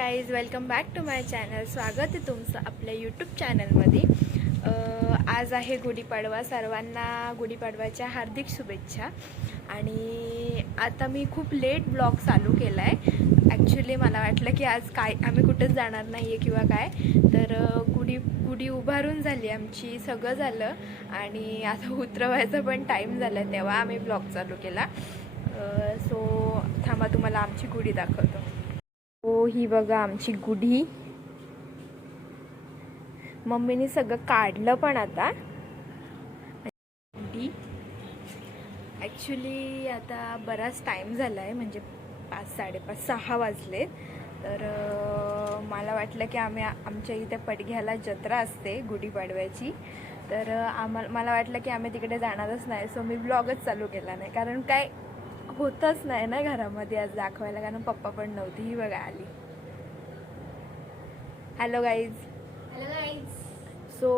Guys, welcome back to my channel. स्वागत आहे तुमचं आपल्या यूट्यूब चॅनलमध्ये. आज आहे गुढीपाडवा. सर्वांना गुढीपाडव्याच्या हार्दिक शुभेच्छा. आणि आता मी खूप लेट ब्लॉग चालू केला आहे. ॲक्च्युली मला वाटलं की आज आम्ही कुठेच जाणार नाही आहे किंवा काय, तर गुढी उभारून झाली आमची, सगळं झालं आणि आता उतरवायचा पण टाईम झाला, तेव्हा आम्ही ब्लॉग चालू केला. सो थांबा, तुम्हाला आमची गुढी दाखवतो. हो, ही बघा आमची गुढी. मम्मीने सगळं काढलं पण आता. गुढी ॲक्च्युली आता बराच टाईम झाला आहे, म्हणजे 5, 5:30, 6 वाजले. तर मला वाटलं की आमच्या इथे पडघ्याला जत्रा असते गुढीपाडव्याची, तर मला वाटलं की आम्ही तिकडे जाणारच नाही. सो मी ब्लॉगच चालू केला नाही, कारण काय होतच नाही ना घरामध्ये आज दाखवायला, कारण पप्पा पण नव्हती. ही बघा आली. Hello guys. सो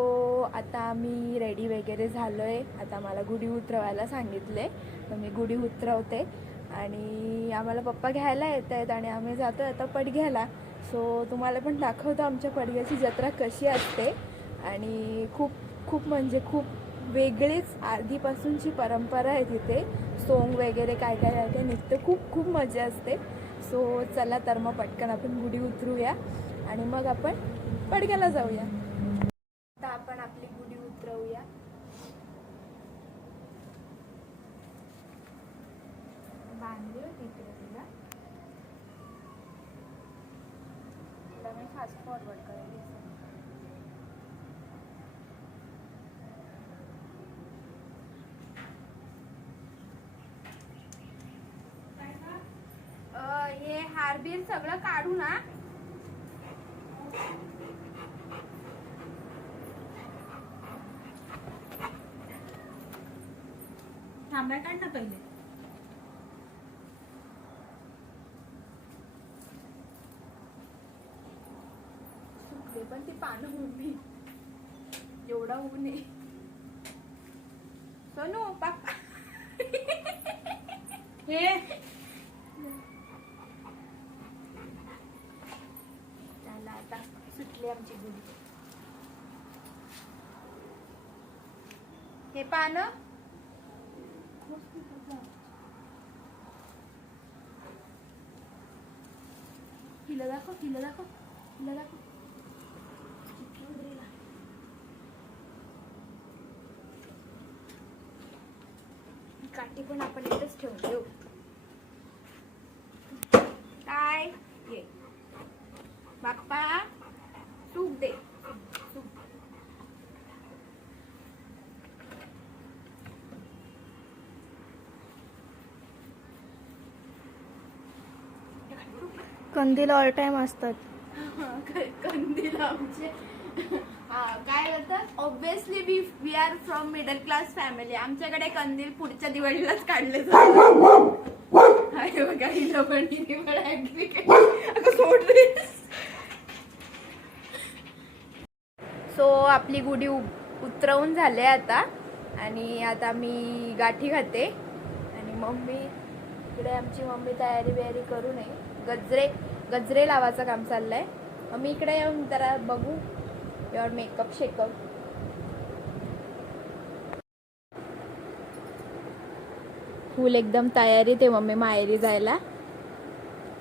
आता आम्ही रेडी वगैरे झालो आहे. आता मला गुढी उतरवायला सांगितले, तर मी गुढी उतरवते आणि आम्हाला पप्पा घ्यायला येत आहेत आणि आम्ही जातो आता पडघ्याला. सो तुम्हाला पण दाखवतो आमच्या पडघ्याची जत्रा कशी असते. आणि खूप म्हणजे खूप वेगळीच आधीपासूनची परंपरा आहे तिथे. सोंग वगैरे काय निघतं, खूप मजा असते. सो चला तर मग पटकन आपण गुढी उतरूया आणि मग आपण पडघ्याला जाऊया. आता आपण आपली गुढी उतरवूया. बांधली होती इकडे तिला मी फास्ट फॉरवर्ड करेल. हे हारबीर सगळं काढू ना. थांबा, काढ ना पहिले. सुकले पण ती पानं उभी, एवढा ऊन आहे. सोनू पापा हे चला आता सुटली आमची गुढी. हे पानं हिला दाखव. काठी पण आपण इथेच ठेवून देऊ. काय ये बाप्पा, सूप दे. कंदील ऑल टाइम असतात. कंदील आमचे काय होतं, obviously we are from middle class family. आमच्याकडे कंदील पुढच्या दिवाळीलाच काढले जातात. बघा हिला पण सो आपली गुढी उतरवून झाले आता. आणि आता मी गाठी खाते आणि मम्मी इकडे, आमची मम्मी तयारी बियारी करू नये. गजरे लावायचं काम चाललंय. मम्मी इकडे येऊन जरा बघू युअर मेकअप शेकअप. फुल एकदम तयारी ते मम्मी माहेरी जायला.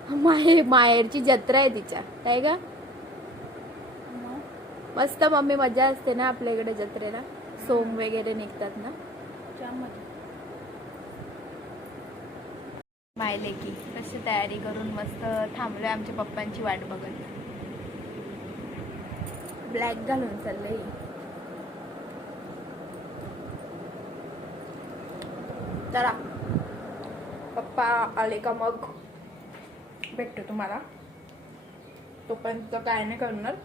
माहेरची जत्रा आहे तिच्या, काय का मस्त. मम्मी मजा असते ना आपल्या इकडे जत्रेला, सोंग वगैरे निघतात ना. मायले की कशी तयारी करून मस्त थांबलोय आमच्या पप्पांची वाट बघत. ब्लॅक घालून चाललंय. चला पप्पा आले का मग भेटतो तुम्हाला. तोपर्यंत काय नाही करणार.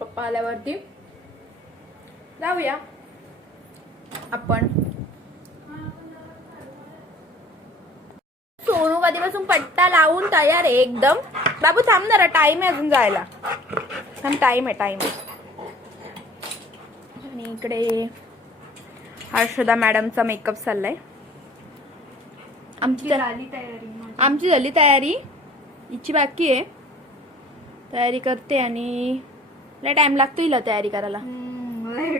पप्पा आल्यावरती जाऊया आपण. सोनू कधीपासून पट्टा लावून तयार आहे एकदम. बाबू थांब ना, टाइम आहे अजून जायला. टाइम आहे. आणि इकडे हर्षदा मॅडमचा मेकअप चाललाय. आमची झाली तयारी. हिची बाकी आहे, तयारी करते आणि लय टाइम लागतो हिला तयारी करायला.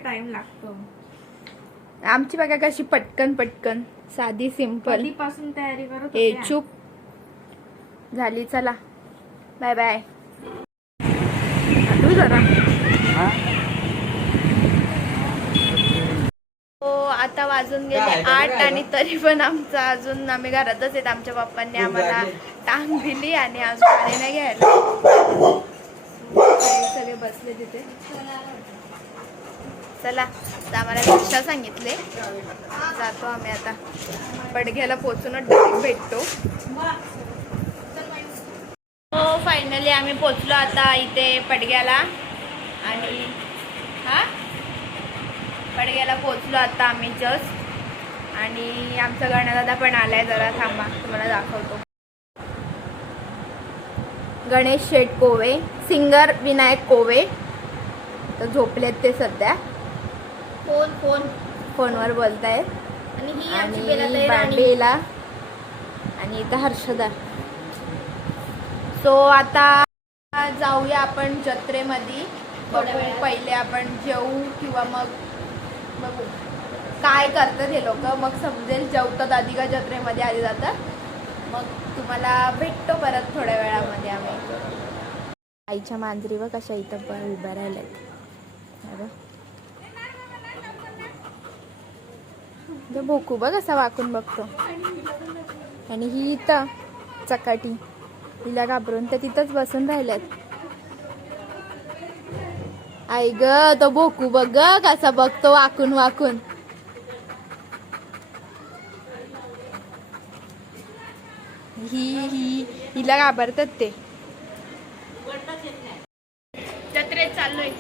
टाइम लागतो. आमची बघा कशी पटकन पटकन साधी सिंपल. कधीपासून तयारी करत ए होते. चूप झाली. चला बाय बाय. तू जरा हो. आता वाजून गेले 8 आणि तरी पण आमचा अजून आम्ही घरातच आहेत. आमच्या पप्पांनी आम्हाला टांग दिली आणि अजून पाणी नाही घ्यायला. सगळे बसले तिथे. चला आता आम्हाला रिक्षा सांगितले, जातो आम्ही आता. पडघ्याला पोचूनच डायरेक्ट भेटतो. हो फायनली आम्ही पोचलो आता इथे पडघ्याला. आणि हा पडघ्याला पोचलो आता आम्ही जस्ट. आणि आमचा गणदादा पण आलाय. जरा थांबा तुम्हाला दाखवतो. गणेश शेठ कोवे, सिंगर विनायक कोवे तर झोपलेत ते सध्या. फोनवर बोलतायत. आणि बेला आणि इथं हर्षदा. सो आता जाऊया आपण जत्रेमध्ये. बघू पहिले आपण जेवू किंवा मग बघू काय करतात हे लोक, मग समजेल जेवतात आधी का जत्रेमध्ये आधी जातात. मग तुम्हाला भेटतो परत थोड्या वेळामध्ये आम्ही. आईच्या मांजरी व कशा इथं पण उभ्या राहिल्यात. भोकू बघ कसा वाकून बघतो. आणि ही इथं चकाटी हिला घाबरून त्या तिथंच बसून राहिल्यात. आई ग तो भोकू बघ कसा बघतो वाकून वाकून. हिला घाबरतात ते. जत्रेत चाललोय.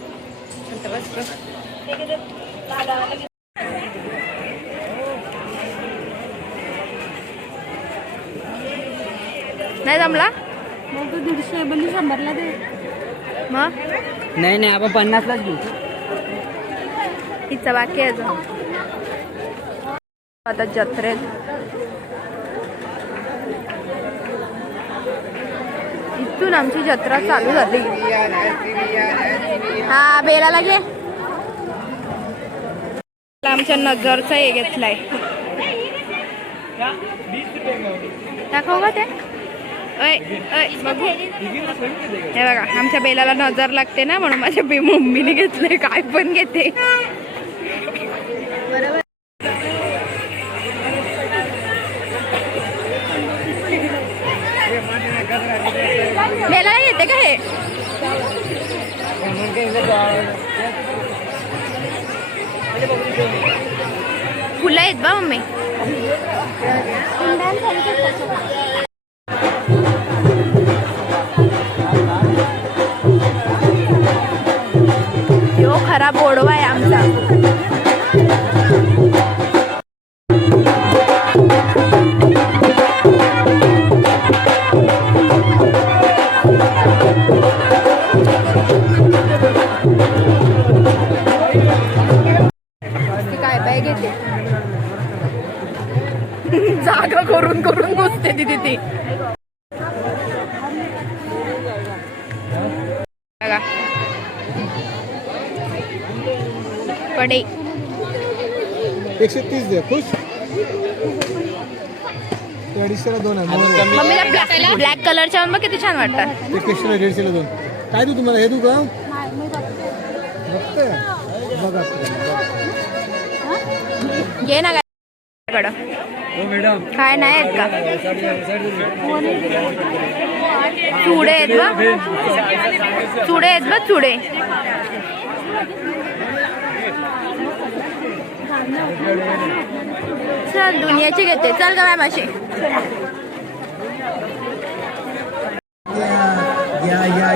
नाही जमला मग तू 150 म्हणजे 100ला दे. मग नाही आपण 50लाच घेऊ. तिचा बाकी आहे अजून. आता जत्रेत इथून आमची जत्रा चालू झाली. हा बेलाला घे. आमच्या नजरचा हे घेतलाय. दाखव का ते. बघू हे बघा आमच्या बेलाला नजर लागते ना, म्हणून माझ्या मम्मीने घेतलंय. काय पण घेते बरोबर. बेलाला येते का हे. फुलं आहेत बा मम्मी. यो खरा बोडवा आहे आमचा. काय बाय घेते. जागा करून करून बसते ती तिथे. कडे 130 दे. खुश 250ला 2 आहे. मम्मीला ब्लॅक कलरच्या मग किती छान वाटतात. 150ला 2. काय देऊ तुम्हाला, हे देऊ का. बघतोय बघा घे ना कडं. काय नाही आहेत का. चुडे आहेत बघ. चुडे आहेत बघ चुडे. चल दुनियाची घेते. चल का मॅम अशी.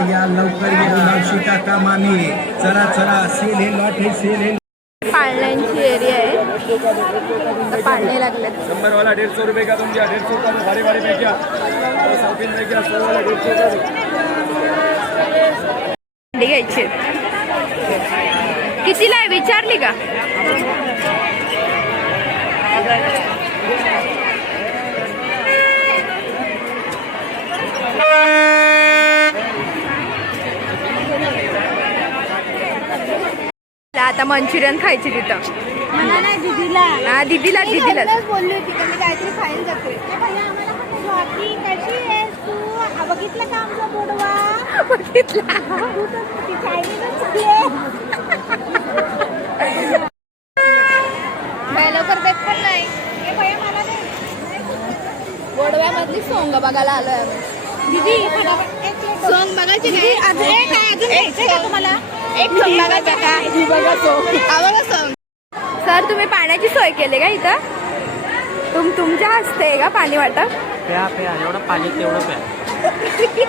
या लवकर या मावशी काका मामी. चला चला. सेल हे लॉट हे सेल हे. पाळण्यांची एरिया आहे. पाळणे लागले. 100 वाला 150 रुपये का तुम क्या 150 का भारी भारी में क्या 100 में क्या 100 वाला 150 भांडी घ्यायची. कितीला आहे विचारली का. आता मंचुरियन खायची तिथं. मला नाही दीदीला. हा दीदीला दीदीला बोलली होती का मी काहीतरी खायला जाते. कशी आहेस तू? बघितलं का आमचा गोडवा? बघितला. लवकर देत पण नाही. गोडव्यामधली सोंग बघायला आलोय आम्ही. दीदी सोंग बघायची नाही. अजून घ्यायचंय का तुम्हाला? एक सोंग बघायचा का? ही बघा सोंग. हा बघा सोंग. सर तुम्ही पाण्याची सोय केली का इथं? तुमच्या हस्ते आहे का पाणी वाटप? प्या एवढं पाणी तेवढं प्या.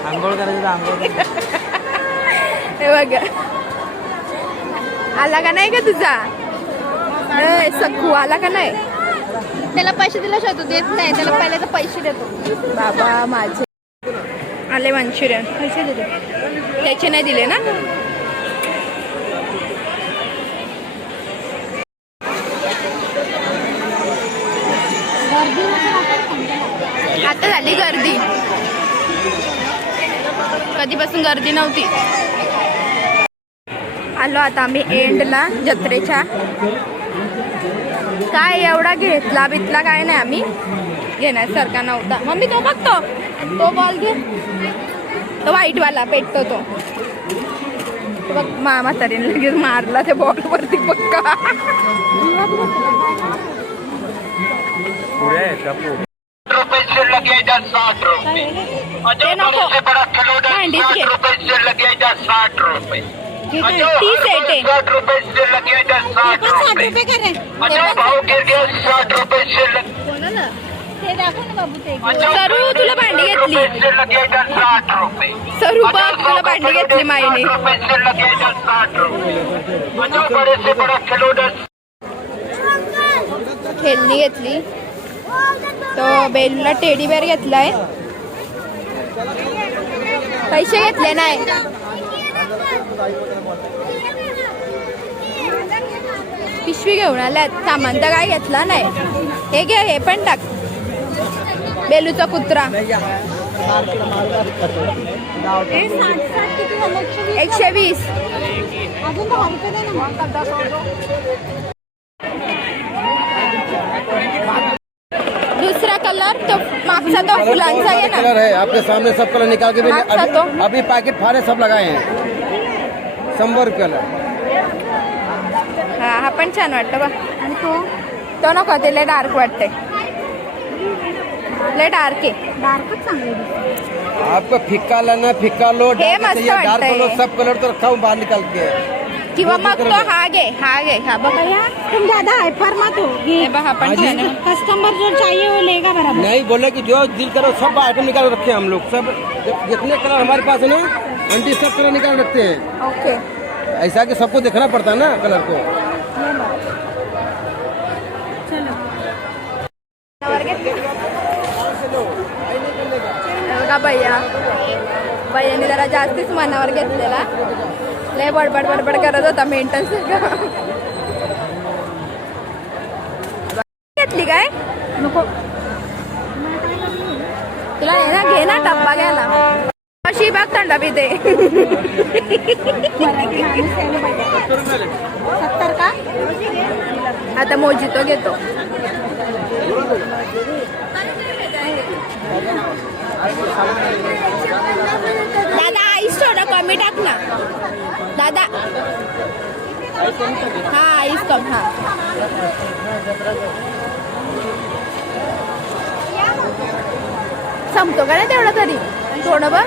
आंघोळ करायचं तर आंघोळ. हे बघ आला का नाही का तुझा? सखू आला का नाही? त्याला पैसे दिला शोधू देत नाही. त्याला पहिले तर पैसे देतो. बाबा माझे आले मंचुरियन. पैसे दिले त्याचे नाही दिले ना. आता झाली गर्दी. कधीपासून गर्दी नव्हती. आलो आता आम्ही एंडला जत्रेच्या. काय एवढा घेतला बितला काय नाही आम्ही. घेण्यासारखा नव्हता. मम्मी तो बघतो तो बॉल घे. तो व्हाईटवाला पेटतो तो. बघ म्हातारीने लगेच मारला त्या बॉल वरती. पक्का ते नको. भांडीच घे. 30 सेट आहे. कोणाला? सरू तुला भांडी घेतली. सरू बघ तुला भांडी घेतली माईने. खेळणी घेतली. तो बेलूला टेडी बेअर घेतलाय. पैसे घेतले नाही. पिशवी घेऊन आल्यात. सामान तर काय घेतला नाही. हे घे हे पण टाक. बेलूचा कुत्रा 120. दूसरा कलर तो मागचा तो फुलांचा आहे ना. कलर है आपके सामने सब कलर निकाल के मागचा तो अभी पैकेट फाड़े सब लगाए हैं 100 रुपयाला. हा हा पण छान वाटतं बा. आणि तो नको. ते लय डार्क वाटतंय. लय डार्क आहे. डार्कच चांगले. आपको फिक्का लेना फिक्का लो. हे मस्त डार्क वाटतंय. कलर सब कलर तो रखा हूँ बाहर निकाल के. किंवा मग तो हा घे. हा घे. हा बघ तुम ज्यादा हाइपर मत हो. हे बघ हा पण छान आहे. कस्टमर जो चाहिए वो लेगा बराबर. नहीं बोले कि जो दिल करो सब आइटम निकाल रखे हैं हम लोग. सब जितने कलर हमारे पास है ना आंटी सब कलर निकाल रखते हैं. ओके. ऐसा कि सबको देखना पड़ता है ना कलर को. बघा भैयाने जरा जास्तीच मनावर घेतलेला. लय बडबड बडबड करत होता. मेंटेन्स घेतली काय? नको तुला हे ना घे ना. डब्बा घ्यायला अशी बघ थंड पिते. 70 का? आता मोजितो घेतो. दादा आईस थोडा कमी टाक ना दादा. हा आईस कम. हा संपतो का नाही तेवढं तरी थोडं बघ.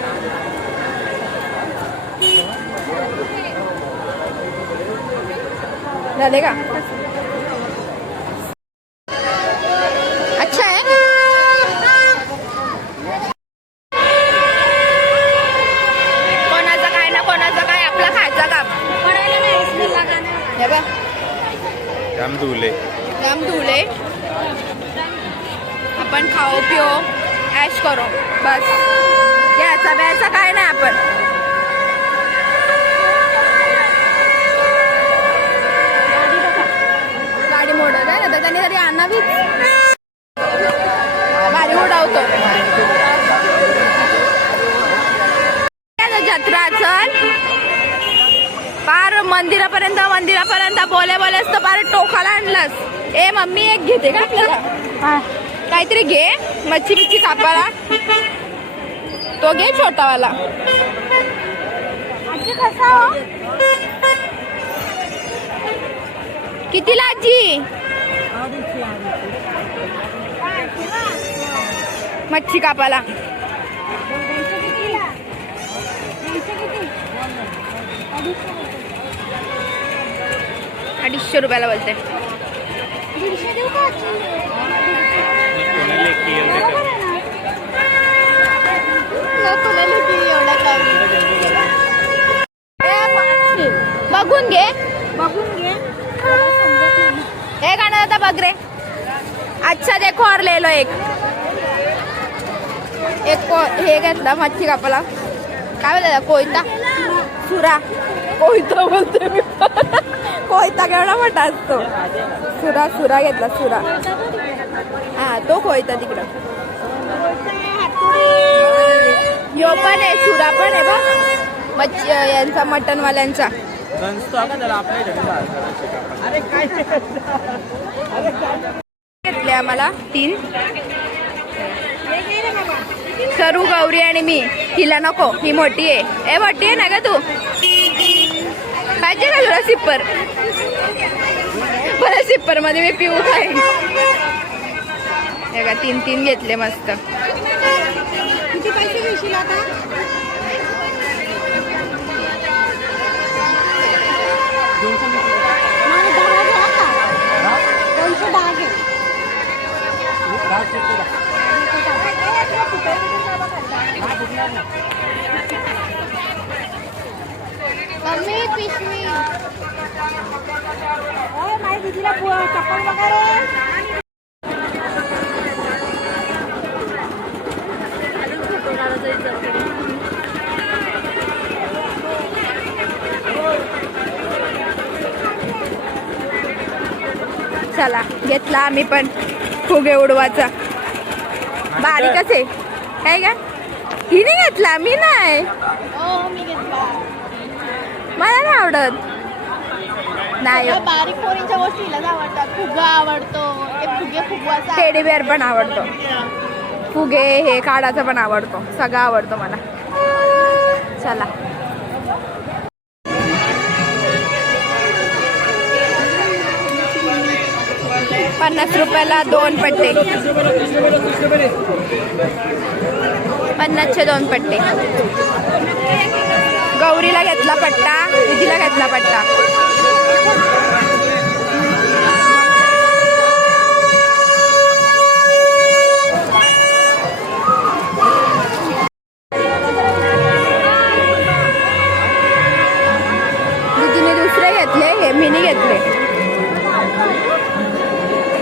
झाले का? अच्छा आहे. कोणाचं काय ना कोणाचं काय आपलं खायचं काम. हे बघ जाम धुले. आपण खाओ पिओ ऐश करो बस. याचा ब्याचा काय नाही आपण. गाडी मोडत आहे ना तर त्याने तरी आणावीच. गाडी उडवतो. जत्रा चल पार मंदिरापर्यंत बोलेस तर पार टोकाला आणलंस. ए मम्मी एक घेते का आपल्याला? काहीतरी घे, मच्छी कापाला तो घे छोटावाला. कितीला आजी मच्छी कापाला? 250 रुपयाला बोलते. बघून घे हे गाणं आता बघ रे. अच्छा देखो और ले लो एक हे घेतला मच्छी कापाला. काय बोलता? कोयता सुरा कोयता बोलते मी. कोयता केवढा मोठा असतो. सुरा घेतला सुरा. हा तो कोयता तिकडं. यो पण आहे सुरा पण आहे बघ मच्छी यांचा मटनवाल्यांचा. घेतले आम्हाला 3. सरू गौरी आणि मी. हिला नको, ही मोठी आहे. ए मोठी आहे ना ग तू? पाहिजे का तुला सिप्पर? बरं सिप्पर मध्ये मी पिऊ काय. हे का 3 घेतले मस्त. किती पैसे घेशील आता? मम्मी पिशवी माझ्या दिदीला चप्पल वगैरे. चला घेतला आम्ही पण फुगे उडवाचा. बारीकच आहे काय का? हिने घेतला मी नाही. मला नाही आवडत. नाही बारीक पोरींच्या गोष्टीला आवडतात. फुगा आवडतो, फुगवाचा टेडी बेअर पण आवडतो. फुगे हे काढाचा पण आवडतो. सगळं आवडतो मला. चला 50 रुपयाला 2 पट्टे. 50चे 2 पट्टे. गौरीला घेतला पट्टा, दीदीला घेतला पट्टा. दीदीने दुसरे घेतले, हे मिनी घेतले.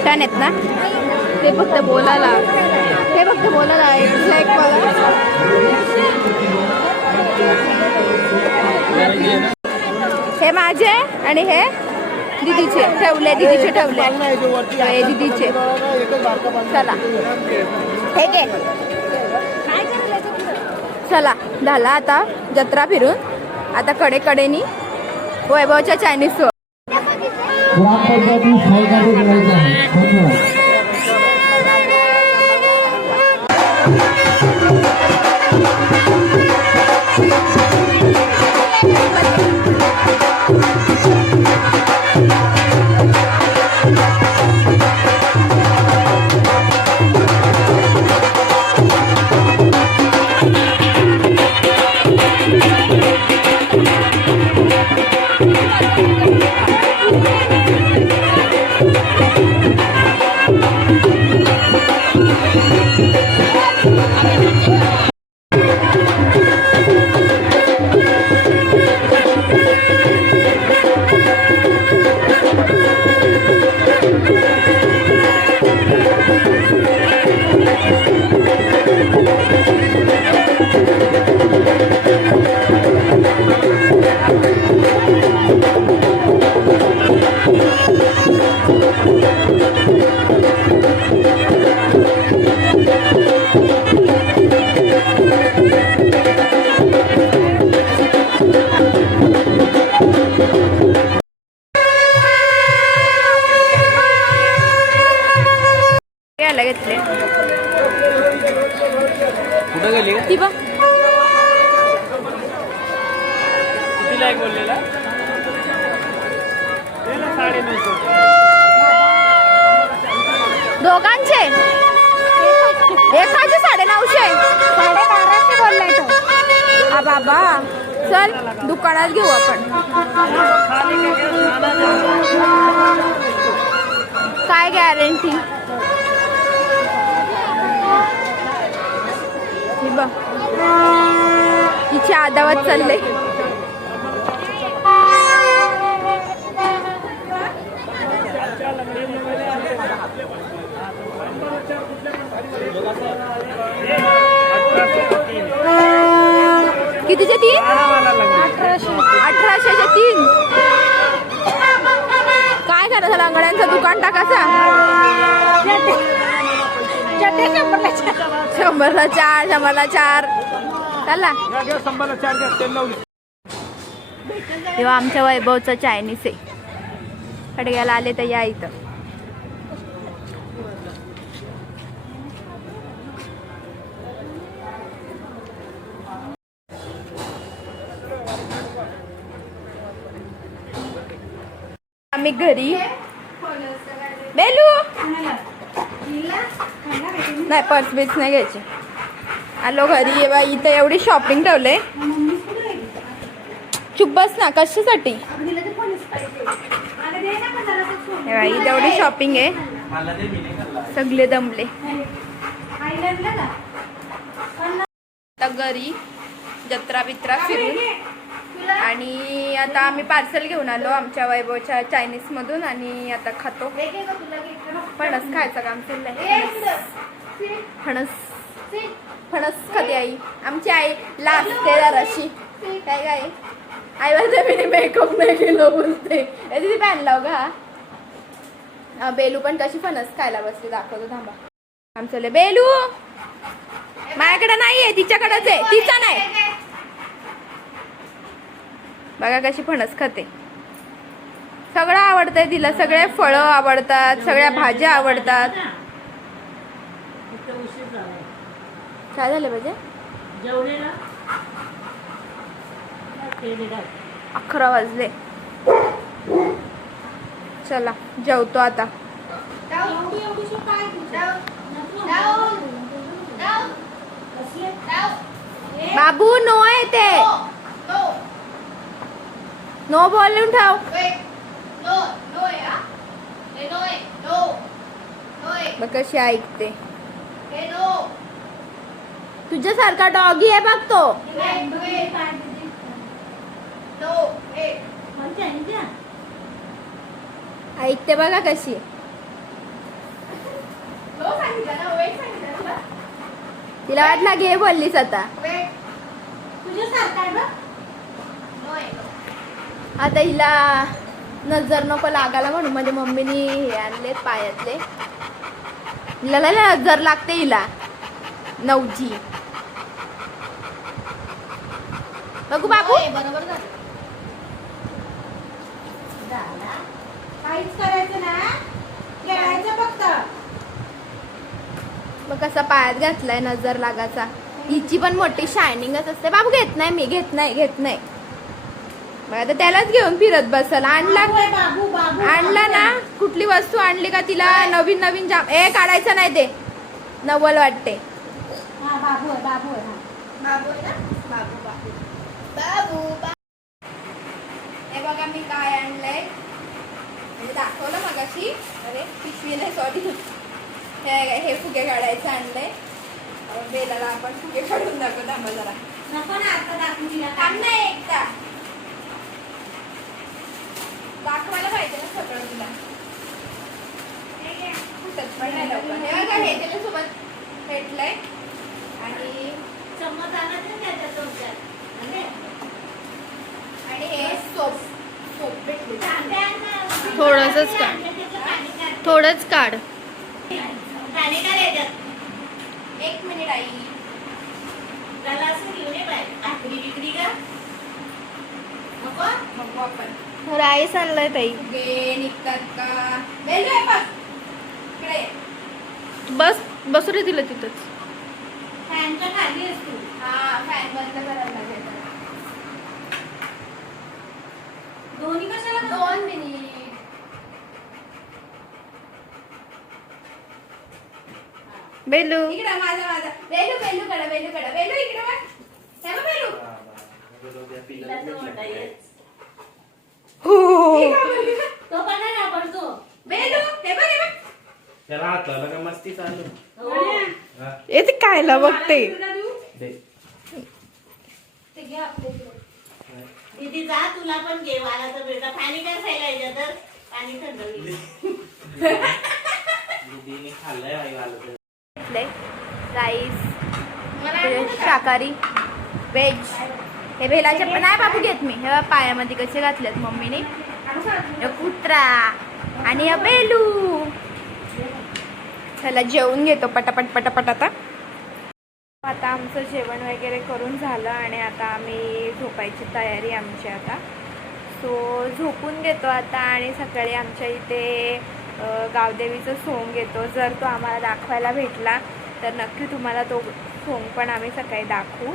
छान आहेत ना? ते फक्त बोलायला एक मला. हे माझे आणि हे दीदीचे ठेवले. हे दीदीचे. चला हे घे. चला झाला आता जत्रा फिरून. आता कडेनी वैभवच्या चायनीज स्टोअर. दिला एक बोललेला. त्याला 950. दोघांचे एकाचे 950. 1250 बोललाय तो. हा बाबा, चल दुकानात घेऊ आपण. काय गॅरंटी? ही बघ, हिची आदावत चालले. कितीचे 3? 1800चे 3. काय करायचं, लंगड्यांचं दुकान टाकायचा. 100ला 4, 100ला 4. चला, तेव्हा आमच्या वैभवचं चायनीज आहे. खडग्याला आले तर या इथं. आम्ही घरी. बेलू नाही, पर्स बीस नाही घ्यायची. आलो घरी. ये बा, इथं एवढी शॉपिंग ठेवले. चुप बस ना, कशासाठी? इथं एवढी शॉपिंग आहे. सगळे दमले. आता घरी जत्रा बित्रा फिरून. आणि आता आम्ही पार्सल घेऊन आलो आमच्या वैभवच्या चायनीज मधून. आणि आता खातो. फणस खायचं काम चाललंय. फणस फणस कधी आई आमची आई लाजते जराशी. काय काय आईवर ते मी मेकअप नाही केलं बोलते. तिथे पॅन लाव का. बेलू पण कशी फणस खायला बसते, दाखवतो थांबा. आमचं बेलू माझ्याकडे नाहीये, तिच्याकडेच आहे. तिचा नाही. बघा कशी फणस खाते. सगळं आवडतंय तिला. सगळे फळं आवडतात, सगळ्या भाज्या आवडतात. काय झालं पाहिजे? 11 वाजले. चला जेवतो आता. बाबू नो आहे ते. नो बोलून ठेव. बघ कशी ऐकते. तुझ्यासारखा डॉगी आहे बघ तो. ऐकते बघा कशी. तिला वाटला घे बोललीस आता. आता हिला नजर नको लागायला म्हणून माझ्या मम्मीनी हे आणले पायातले. हिला नजर लागते हिला. 9G बघू बाबू. बरोबर झालं. काहीच करायचं ना, खेळायचं फक्त. मग कसा पायात घातलाय नजर लागायचा. हिची पण मोठी शायनिंगच असते. बाबू घेत नाही मी, घेत नाही. बघा आता त्यालाच घेऊन फिरत बसल. आणला ना कुठली वस्तू आणली का तिला नवीन जाम. काढायचं नाही ते. नवल वाटते. बाबू आहे बाबू आहे ना. बाबू. हे बघा मी काय आणलंय. म्हणजे दाखवलं मगाशी. अरे पिशवी नाही, सॉरी. हे फुगे काढायचं आणलंय. बेलाला आपण फुगे काढून दाखवतो. आम्हाला जरा नको ना, आता दाखवून दिला. काम नाही एकदा दाखवायला पाहिजे ना सगळं तुला. फुटत पण नाही लवकर. हे बघा हे त्याच्यासोबत भेटलंय. आणि चम्मच आणायचं त्याच्या चमच्यात. आणि हे सोप भेटले. थोडंसंच काढ. थोडंच काढ. एक मिनिट आई. त्याला असं घेऊन ये बाय. आखरी बिक्री का बघू आपण. राईस आणलाय ताई. फुगे निघतात का. बेलू आहे बघ इकडे. बसू रे तिला तिथंच. फॅनच्या खाली असतो. हा फॅन बंद करायला लागेल. बेलू इकडे माझा माझा बेलू बेलू कडा बेलू कडा बेलू इकडे बघ. हे बघ बेलू तिला तर मोठा आहे. हो तो पण नाही ना पडतो. बेलू हे बघ हे बघ. त्याला हाताला का मस्ती चालू हो. ते कायला बघते दे. ते घे आपल्या इकडे. दीदी जा तुला पण घे मला तर बेटा पाणी काय खायला याच्यात पाणी थंड होईल. दीदीने खाल्लंय आई वाला राईस शाकाहारी व्हेज हे भेलाचे पण नाही बाबू घेत मी हे पायामध्ये कसे घातलेत मम्मीने हे कुत्रा आणि हा बेलू चला जेवून घेतो पटापट पटापट आता आमचं जेवण वगैरे करून झालं आणि आता आम्ही झोपायची तयारी आमची आता सो झोपून घेतो आता आणि सकाळी आमच्या इथे गावदेवीचं सोंग येतो जर तो आम्हाला दाखवायला भेटला तर नक्की तुम्हाला तो सोंग पण आम्ही सकाळी दाखवू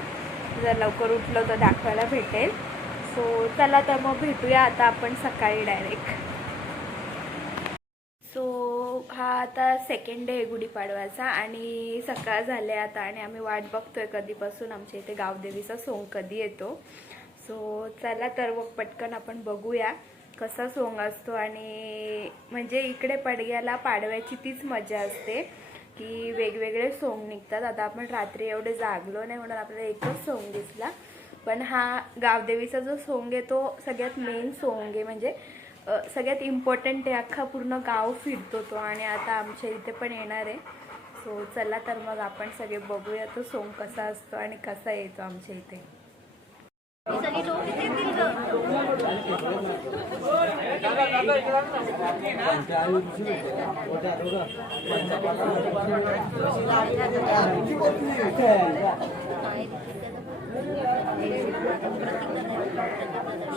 जर लवकर उठलो तर दाखवायला भेटेल सो चला तर मग भेटूया आता आपण सकाळी डायरेक्ट सो हा आता सेकंड डे आहे गुढीपाडव्याचा आणि सकाळ झाले आता आणि आम्ही वाट बघतोय कधीपासून आमच्या इथे गावदेवीचा सोंग कधी येतो सो चला तर मग पटकन आपण बघूया कसा सोंग असतो आणि म्हणजे इकडे पडग्याला पाडव्याची तीच मजा असते की वेगवेगळे सोंग निघतात आता आपण रात्री एवढे जागलो नाही म्हणून आपल्याला एकच सोंग दिसला पण हा गावदेवीचा जो सोंग आहे तो सगळ्यात मेन सोंग आहे म्हणजे सगळ्यात इम्पॉर्टंट आहे अख्खा पूर्ण गाव फिरतो तो आणि आता आमच्या इथे पण येणार आहे सो चला तर मग आपण सगळे बघूया तो सोंग कसा असतो आणि कसा येतो आमच्या इथे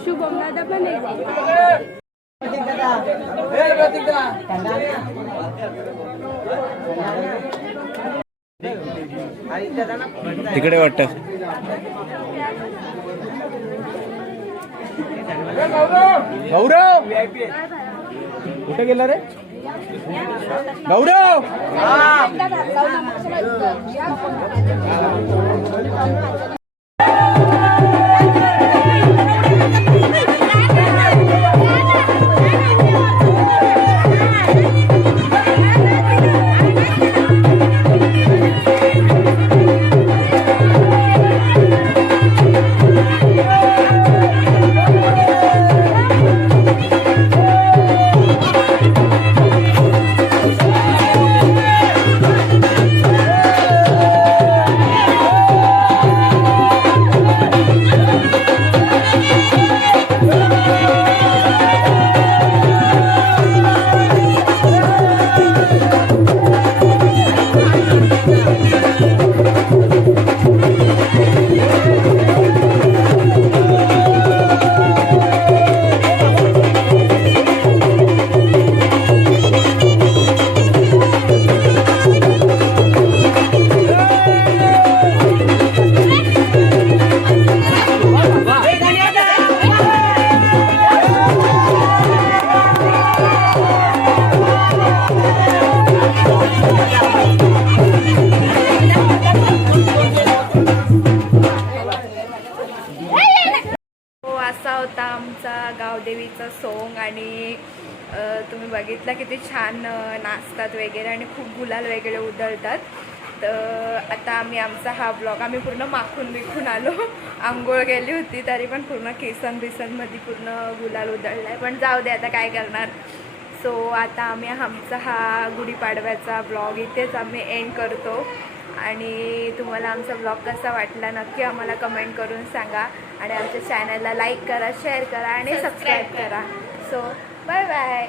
शुभम दादा पण तिकडे वाटतं गौरव कुठे गेला रे गौरव गावदेवीचा सोंग आणि तुम्ही बघितला किती छान नाचतात वगैरे आणि खूप गुलाल वगैरे उधळतात तर आता आम्ही आमचा हा ब्लॉग आम्ही पूर्ण माखून बिखून आलो आंघोळ गेली होती तरी पण पूर्ण केसन बिसनमध्ये पूर्ण गुलाल उधळला आहे पण जाऊ दे आता काय करणार सो आता आम्ही आमचा हा गुढीपाडव्याचा ब्लॉग इथेच आम्ही एंड करतो आणि तुम्हाला आमचा ब्लॉग कसा वाटला नक्की आम्हाला कमेंट करून सांगा आणि आमच्या चॅनलला लाईक करा शेअर करा आणि सबस्क्राईब करा सो बाय बाय